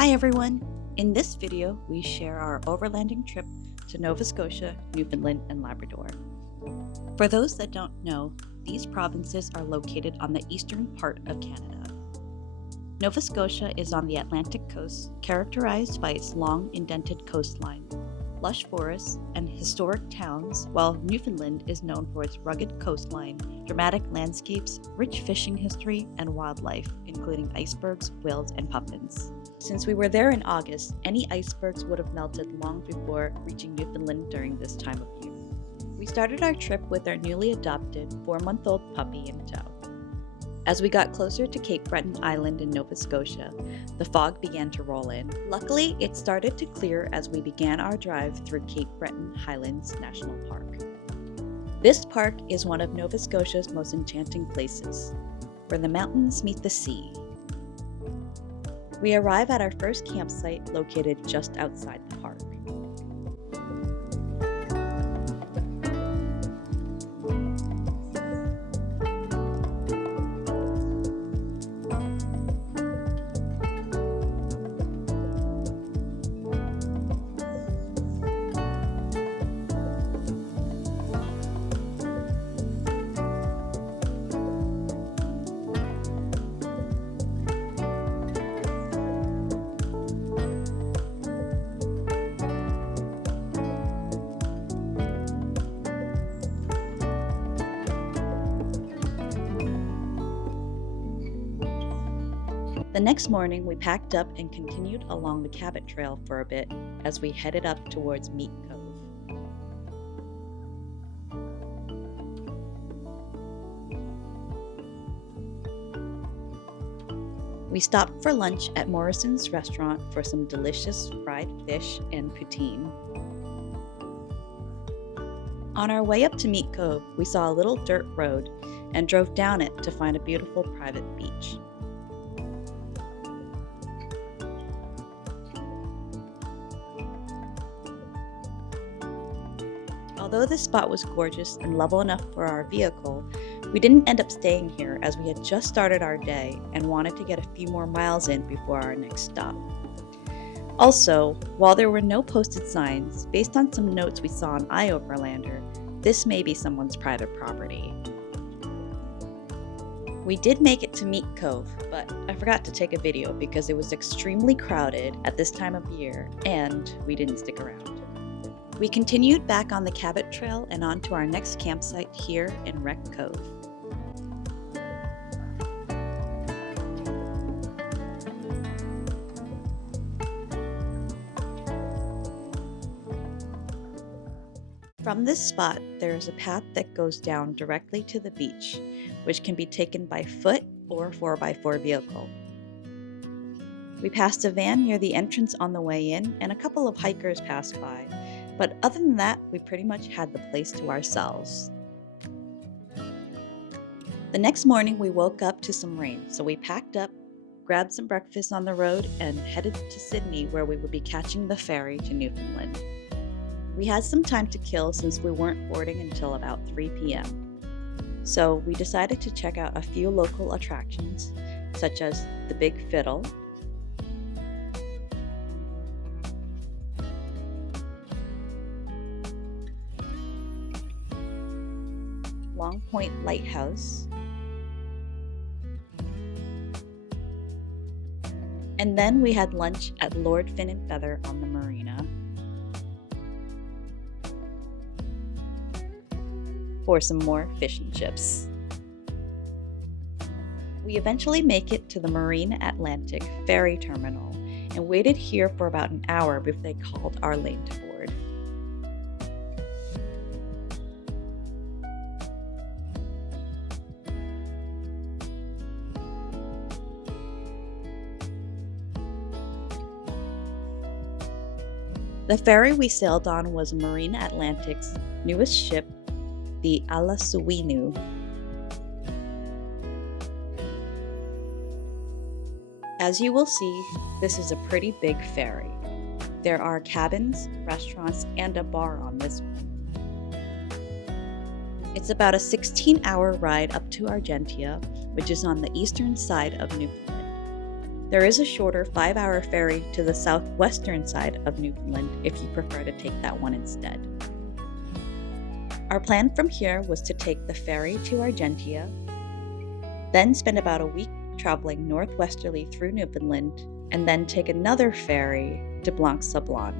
Hi everyone! In this video, we share our overlanding trip to Nova Scotia, Newfoundland, and Labrador. For those that don't know, these provinces are located on the eastern part of Canada. Nova Scotia is on the Atlantic coast, characterized by its long indented coastline, lush forests, and historic towns, while Newfoundland is known for its rugged coastline, dramatic landscapes, rich fishing history, and wildlife, including icebergs, whales, and puffins. Since we were there in August, any icebergs would have melted long before reaching Newfoundland during this time of year. We started our trip with our newly adopted 4-month-old puppy in tow. As we got closer to Cape Breton Island in Nova Scotia, the fog began to roll in. Luckily, it started to clear as we began our drive through Cape Breton Highlands National Park. This park is one of Nova Scotia's most enchanting places, where the mountains meet the sea. We arrive at our first campsite located just outside the park. The next morning, we packed up and continued along the Cabot Trail for a bit as we headed up towards Meat Cove. We stopped for lunch at Morrison's restaurant for some delicious fried fish and poutine. On our way up to Meat Cove, we saw a little dirt road and drove down it to find a beautiful private beach. Although this spot was gorgeous and level enough for our vehicle, we didn't end up staying here as we had just started our day and wanted to get a few more miles in before our next stop. Also, while there were no posted signs, based on some notes we saw on iOverlander, this may be someone's private property. We did make it to Meat Cove, but I forgot to take a video because it was extremely crowded at this time of year and we didn't stick around. We continued back on the Cabot Trail and on to our next campsite here in Wreck Cove. From this spot, there is a path that goes down directly to the beach, which can be taken by foot or 4x4 vehicle. We passed a van near the entrance on the way in, and a couple of hikers passed by. But other than that, we pretty much had the place to ourselves. The next morning, we woke up to some rain, so we packed up, grabbed some breakfast on the road, and headed to Sydney, where we would be catching the ferry to Newfoundland. We had some time to kill since we weren't boarding until about 3 p.m. So we decided to check out a few local attractions, such as the Big Fiddle, Long Point Lighthouse, and then we had lunch at Lord Fin and Feather on the marina for some more fish and chips. We eventually make it to the Marine Atlantic ferry terminal and waited here for about an hour before they called our lane to board. The ferry we sailed on was Marine Atlantic's newest ship, the Alasuwinu. As you will see, this is a pretty big ferry. There are cabins, restaurants, and a bar on this one. It's about a 16-hour ride up to Argentia, which is on the eastern side of Newfoundland. There is a shorter 5-hour ferry to the southwestern side of Newfoundland if you prefer to take that one instead. Our plan from here was to take the ferry to Argentia, then spend about a week traveling northwesterly through Newfoundland, and then take another ferry to Blanc-Sablon.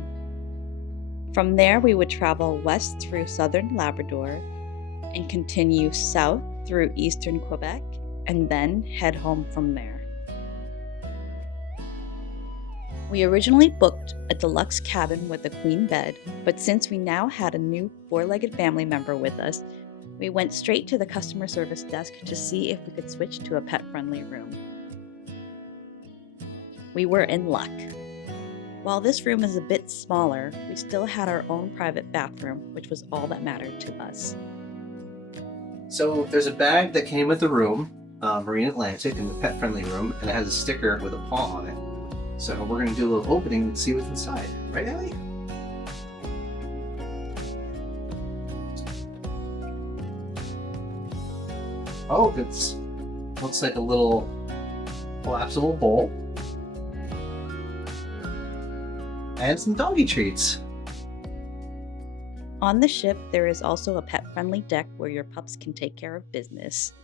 From there, we would travel west through southern Labrador and continue south through eastern Quebec, and then head home from there. We originally booked a deluxe cabin with a queen bed, but since we now had a new 4-legged family member with us, we went straight to the customer service desk to see if we could switch to a pet-friendly room. We were in luck. While this room is a bit smaller, we still had our own private bathroom, which was all that mattered to us. So there's a bag that came with the room, Marine Atlantic, in the pet-friendly room, and it has a sticker with a paw on it. So we're going to do a little opening and see what's inside. Right, Ellie? Oh, it looks like a little collapsible bowl. And some doggy treats. On the ship, there is also a pet-friendly deck where your pups can take care of business.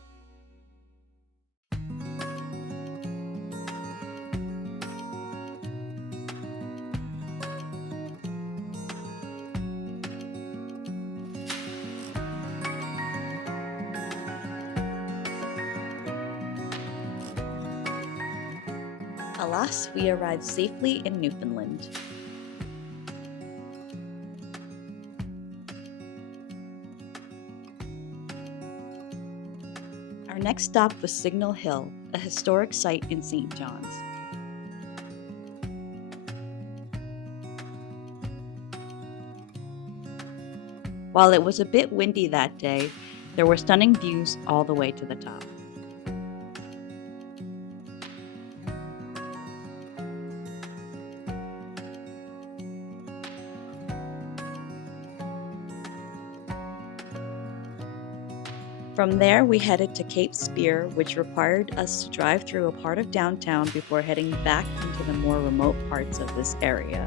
Alas, we arrived safely in Newfoundland. Our next stop was Signal Hill, a historic site in St. John's. While it was a bit windy that day, there were stunning views all the way to the top. From there, we headed to Cape Spear, which required us to drive through a part of downtown before heading back into the more remote parts of this area.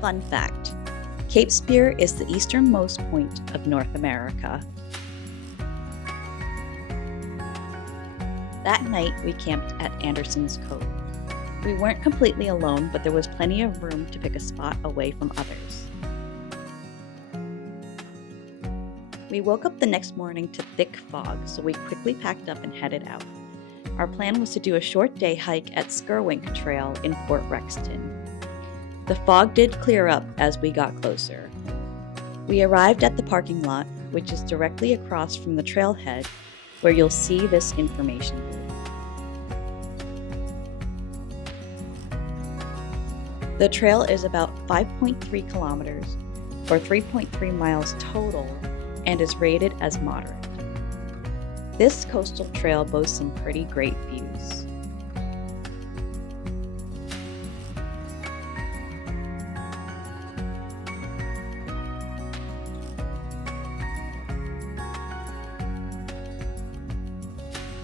Fun fact: Cape Spear is the easternmost point of North America. That night, we camped at Anderson's Cove. We weren't completely alone, but there was plenty of room to pick a spot away from others. We woke up the next morning to thick fog, so we quickly packed up and headed out. Our plan was to do a short day hike at Cabot Trail in Fort Rexton. The fog did clear up as we got closer. We arrived at the parking lot, which is directly across from the trailhead, where you'll see this information booth. The trail is about 5.3 kilometers, or 3.3 miles total, and is rated as moderate. This coastal trail boasts some pretty great views.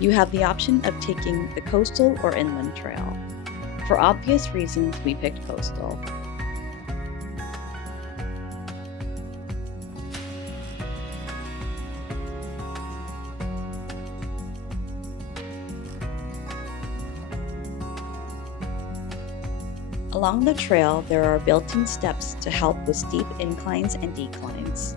You have the option of taking the coastal or inland trail. For obvious reasons, we picked coastal. Along the trail, there are built-in steps to help with steep inclines and declines.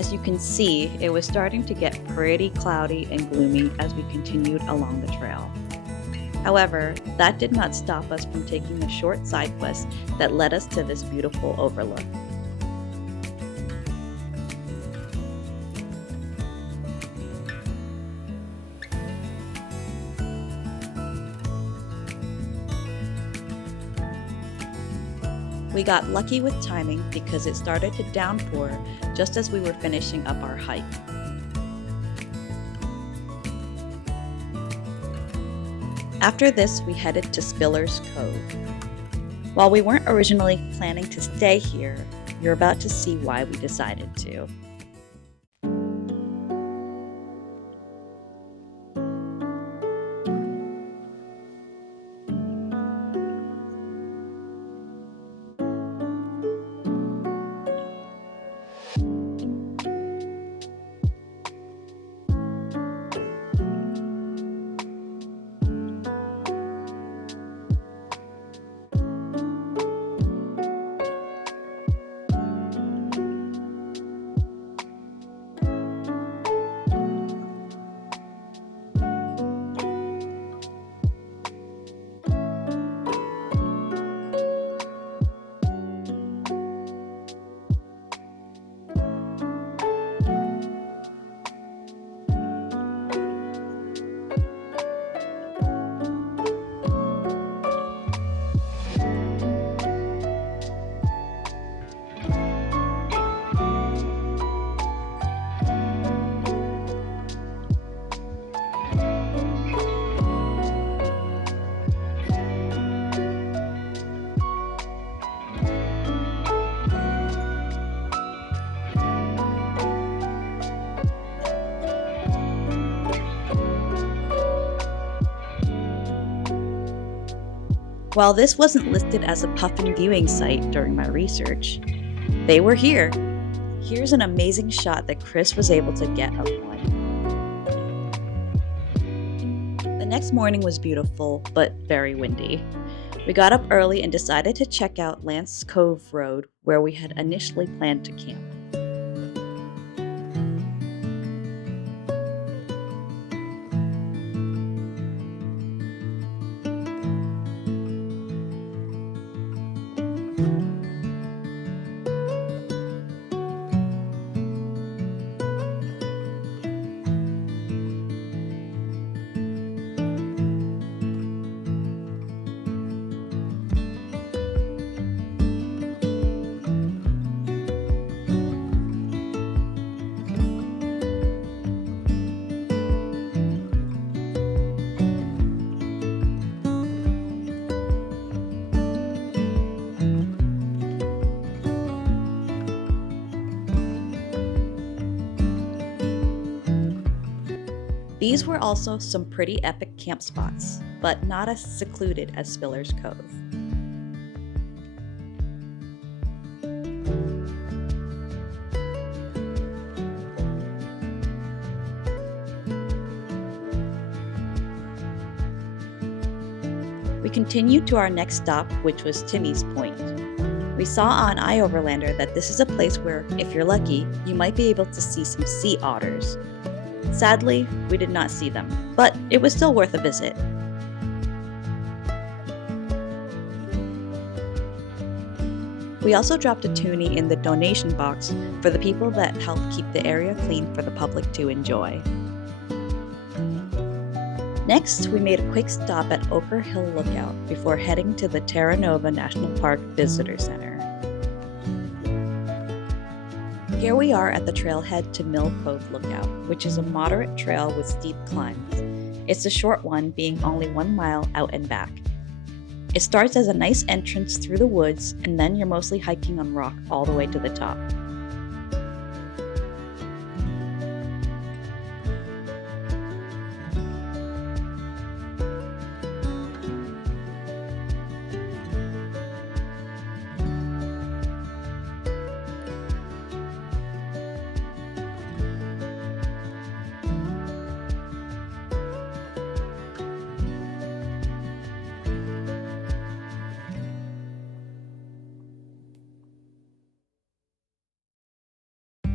As you can see, it was starting to get pretty cloudy and gloomy as we continued along the trail. However, that did not stop us from taking a short side quest that led us to this beautiful overlook. We got lucky with timing because it started to downpour just as we were finishing up our hike. After this, we headed to Spiller's Cove. While we weren't originally planning to stay here, you're about to see why we decided to. While this wasn't listed as a puffin viewing site during my research, they were here. Here's an amazing shot that Chris was able to get of one. The next morning was beautiful, but very windy. We got up early and decided to check out Lance Cove Road, where we had initially planned to camp. These were also some pretty epic camp spots, but not as secluded as Spiller's Cove. We continued to our next stop, which was Timmy's Point. We saw on iOverlander that this is a place where, if you're lucky, you might be able to see some sea otters. Sadly, we did not see them, but it was still worth a visit. We also dropped a toonie in the donation box for the people that help keep the area clean for the public to enjoy. Next, we made a quick stop at Ochre Hill Lookout before heading to the Terra Nova National Park Visitor Center. Here we are at the trailhead to Mill Cove Lookout, which is a moderate trail with steep climbs. It's a short one, being only 1 mile out and back. It starts as a nice entrance through the woods, and then you're mostly hiking on rock all the way to the top.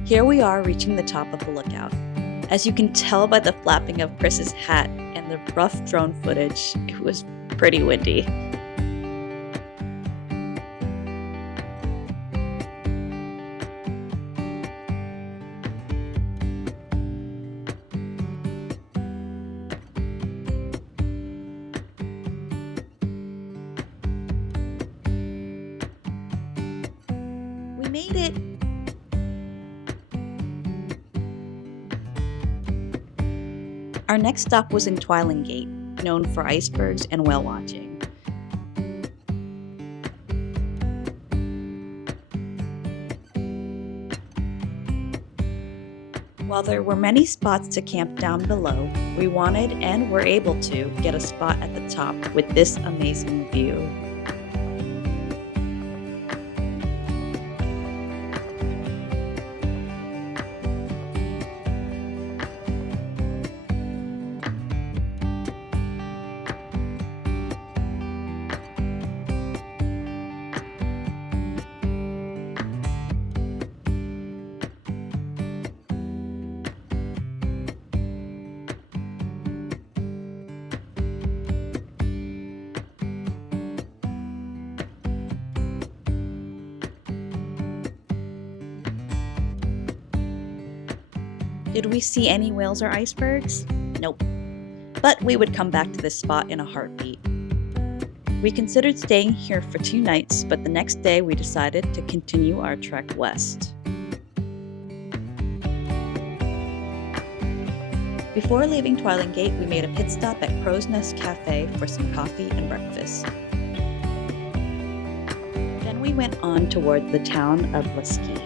Here we are reaching the top of the lookout. As you can tell by the flapping of Chris's hat and the rough drone footage, it was pretty windy. We made it! Our next stop was in Twilingate, known for icebergs and whale watching. While there were many spots to camp down below, we wanted and were able to get a spot at the top with this amazing view. Did we see any whales or icebergs? Nope. But we would come back to this spot in a heartbeat. We considered staying here for 2 nights, but the next day we decided to continue our trek west. Before leaving Twilingate, we made a pit stop at Crow's Nest Cafe for some coffee and breakfast. Then we went on toward the town of Lasky.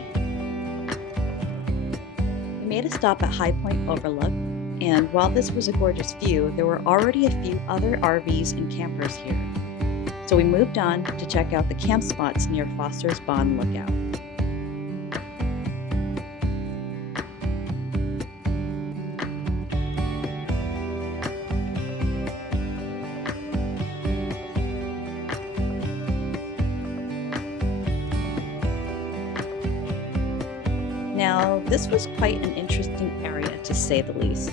We made a stop at High Point Overlook, and while this was a gorgeous view, there were already a few other RVs and campers here. So we moved on to check out the camp spots near Foster's Bond Lookout. Now, this was quite an interesting area to say the least.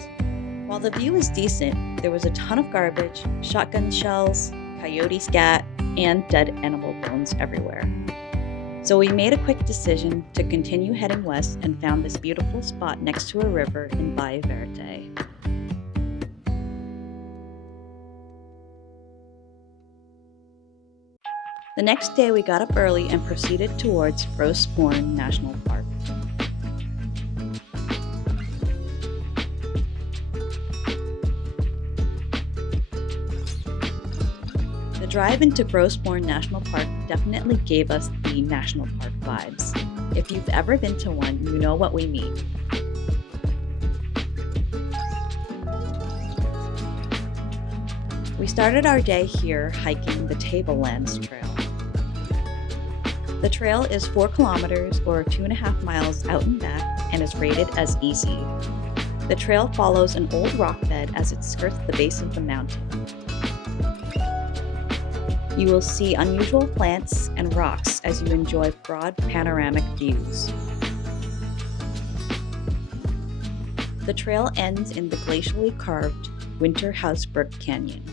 While the view was decent, there was a ton of garbage, shotgun shells, coyote scat, and dead animal bones everywhere. So we made a quick decision to continue heading west and found this beautiful spot next to a river in Baie Verte. The next day we got up early and proceeded towards Grosse Pointe National Park. The drive into Grosse Pointe National Park definitely gave us the national park vibes. If you've ever been to one, you know what we mean. We started our day here hiking the Tablelands Trail. The trail is 4 kilometers or 2.5 miles out and back and is rated as easy. The trail follows an old rock bed as it skirts the base of the mountain. You will see unusual plants and rocks as you enjoy broad panoramic views. The trail ends in the glacially carved Winter Housebrook Canyon.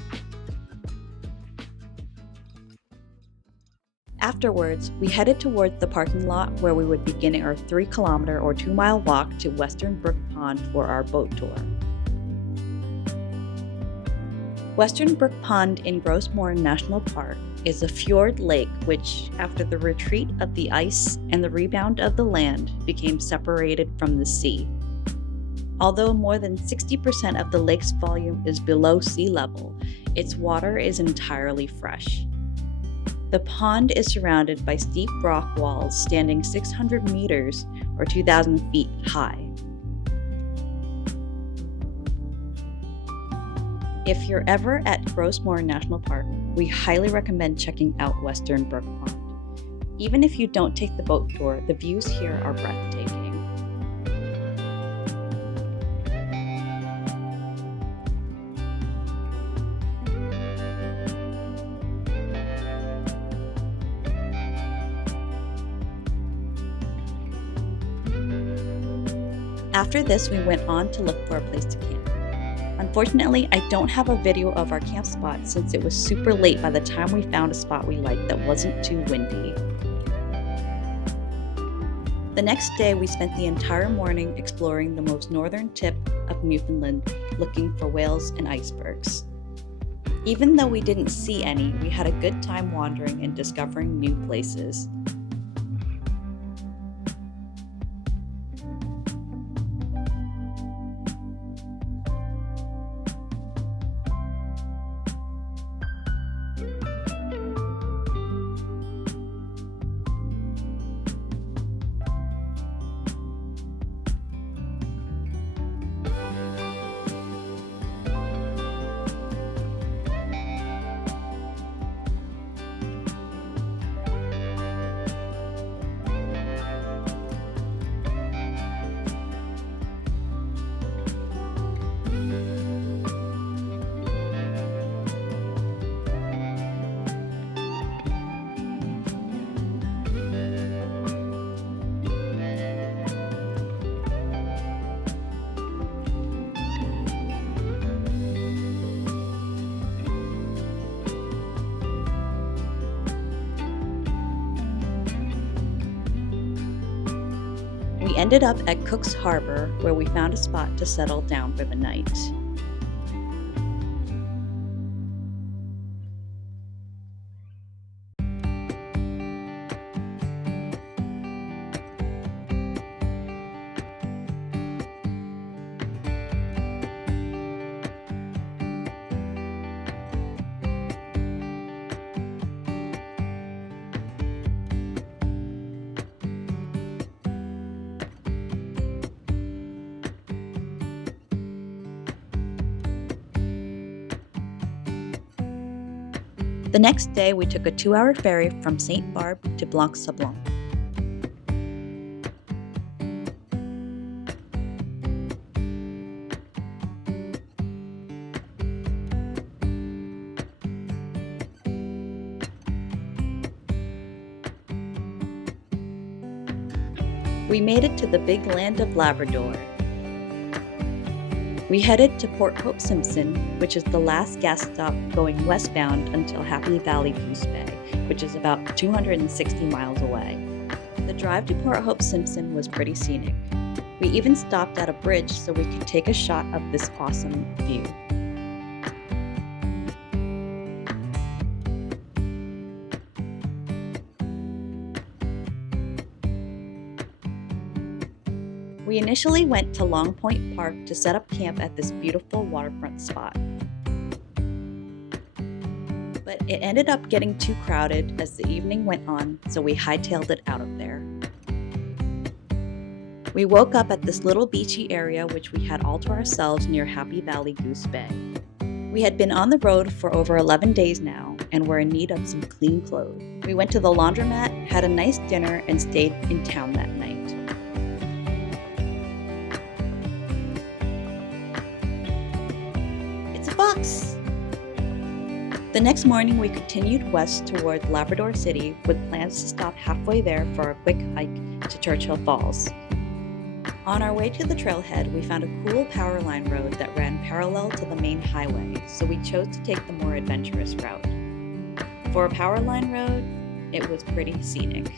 Afterwards, we headed towards the parking lot where we would begin our 3-kilometer or 2-mile walk to Western Brook Pond for our boat tour. Western Brook Pond in Grosse Pointe National Park is a fjord lake which, after the retreat of the ice and the rebound of the land, became separated from the sea. Although more than 60% of the lake's volume is below sea level, its water is entirely fresh. The pond is surrounded by steep rock walls standing 600 meters or 2,000 feet high. If you're ever at Grosse Pointe National Park, we highly recommend checking out Western Brook Pond. Even if you don't take the boat tour, the views here are breathtaking. After this, we went on to look for a place to camp. Unfortunately, I don't have a video of our camp spot since it was super late by the time we found a spot we liked that wasn't too windy. The next day, we spent the entire morning exploring the most northern tip of Newfoundland, looking for whales and icebergs. Even though we didn't see any, we had a good time wandering and discovering new places. We ended up at Cook's Harbor, where we found a spot to settle down for the night. The next day, we took a 2-hour ferry from St. Barbe to Blanc-Sablon. We made it to the big land of Labrador. We headed to Port Hope Simpson, which is the last gas stop going westbound until Happy Valley Goose Bay, which is about 260 miles away. The drive to Port Hope Simpson was pretty scenic. We even stopped at a bridge so we could take a shot of this awesome view. We initially went to Long Point Park to set up camp at this beautiful waterfront spot. But it ended up getting too crowded as the evening went on, so we hightailed it out of there. We woke up at this little beachy area which we had all to ourselves near Happy Valley Goose Bay. We had been on the road for over 11 days now and were in need of some clean clothes. We went to the laundromat, had a nice dinner, and stayed in town that night. Box. The next morning, we continued west toward Labrador City with plans to stop halfway there for a quick hike to Churchill Falls. On our way to the trailhead, we found a cool power line road that ran parallel to the main highway, so we chose to take the more adventurous route. For a power line road, it was pretty scenic.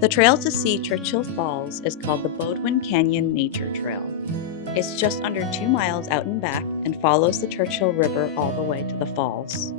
The trail to see Churchill Falls is called the Bodwin Canyon Nature Trail. It's just under 2 miles out and back and follows the Churchill River all the way to the falls.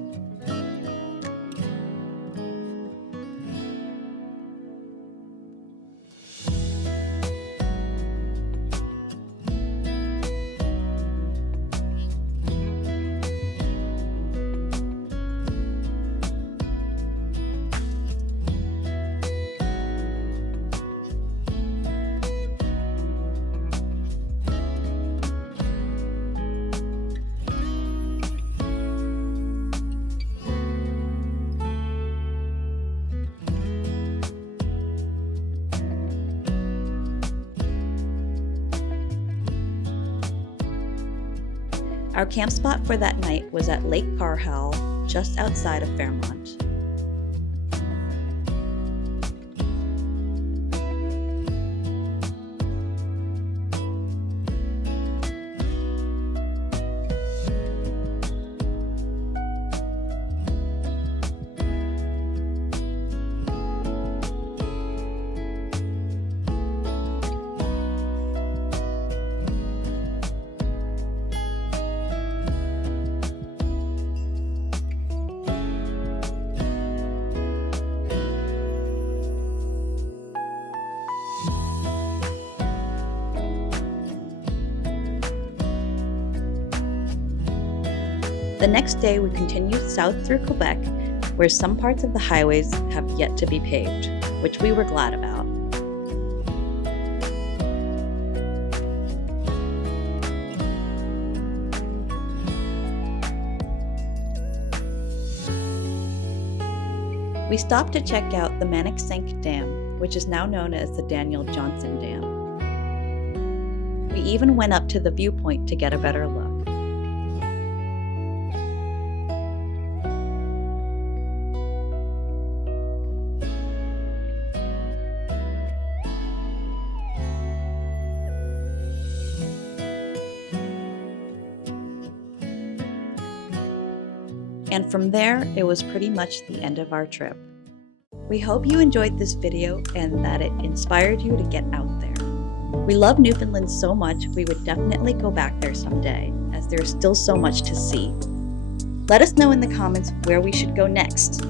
Our camp spot for that night was at Lake Carhell, just outside of Fairmont. The next day, we continued south through Quebec, where some parts of the highways have yet to be paved, which we were glad about. We stopped to check out the Manic Dam, which is now known as the Daniel Johnson Dam. We even went up to the viewpoint to get a better look. And from there, it was pretty much the end of our trip. We hope you enjoyed this video and that it inspired you to get out there. We love Newfoundland so much, we would definitely go back there someday, as there is still so much to see. Let us know in the comments where we should go next.